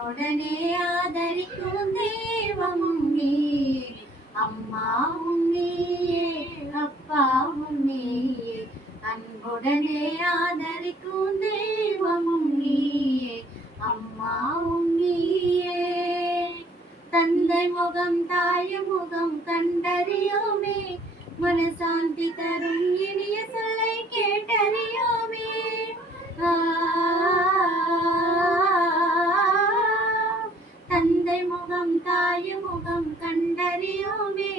அன்புடனே ஆதரிக்கும் தெய்வமும் நீயே, அம்மாவும் நீயே, அப்பாவும் நீயே. அன்புடனே ஆதரிக்கும் தெய்வமும் நீயே, அம்மாவும் நீயே. தந்தை முகம் தாய் முகம் கண்டறியோமே, மனசாந்தி தரும் இனிய சொல்லை கேட்டறியோமே. தந்தை முகம் தாய் முகம் கண்டறியோமே,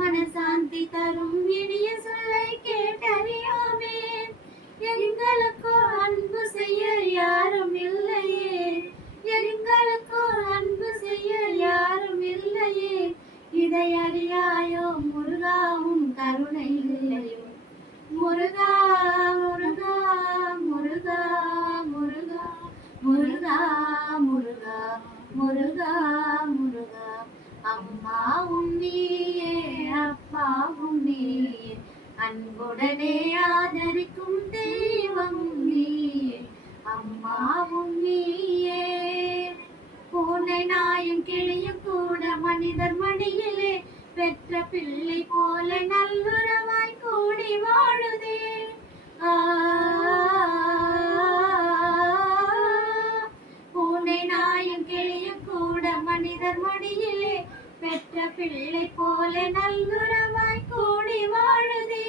மனசாந்தி தரும் இனிய சொல்லை கேட்டறியோமே. எங்களுக்கோ அன்பு செய்ய யாரும் இல்லையே, எங்களுக்கோ அன்பு செய்ய யாரும் இல்லையே. இதை அறியாயோ முருகாவும் கருணை இல்லையோ. முருகா முருகா முருகா முருகா முருகா முருகா முருகா முருகா. அம்மாவும் நீயே, அப்பாவும் நீயே. அன்புடனே ஆதரிக்கும் தெய்வமும் நீயே, அம்மாவும் நீயே. பூனை நாயும் கிளியும் கூட மனிதர் மடியிலே பெற்ற பிள்ளை போல நல்லுறவாய் கூடி வாழுதே. பூனை நாயும் கிளியும் கூட மனிதர் மடியிலே பெற்ற பிள்ளை போல நல்லுறவாய் கூடி வாழுதே.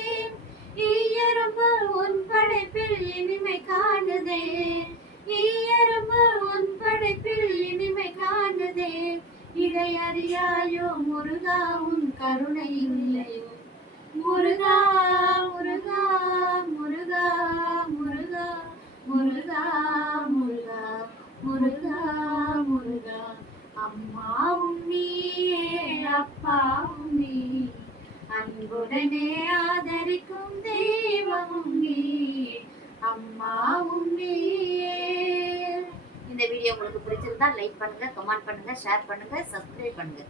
ஈயரும்பு உன் படைப்பில் இனிமை காணுதே, ஈயரும்பு உன் படைப்பில் இனிமை காணுதே. இதை அறியாயோ முருகா உன் கருணை இல்லையோ. முருகா முருகா முருகா முருகா முருகா முருகா முருகா முருகா. அம்மாவும் நீயே, அப்பாவும் நீயே. அன்புடனே ஆதரிக்கும் தெய்வமும் நீயே, அம்மாவும் நீயே. இந்த வீடியோ உங்களுக்கு பிடிச்சிருந்தா லைக் பண்ணுங்க, கமெண்ட் பண்ணுங்க, ஷேர் பண்ணுங்க, சப்ஸ்கிரைப் பண்ணுங்க.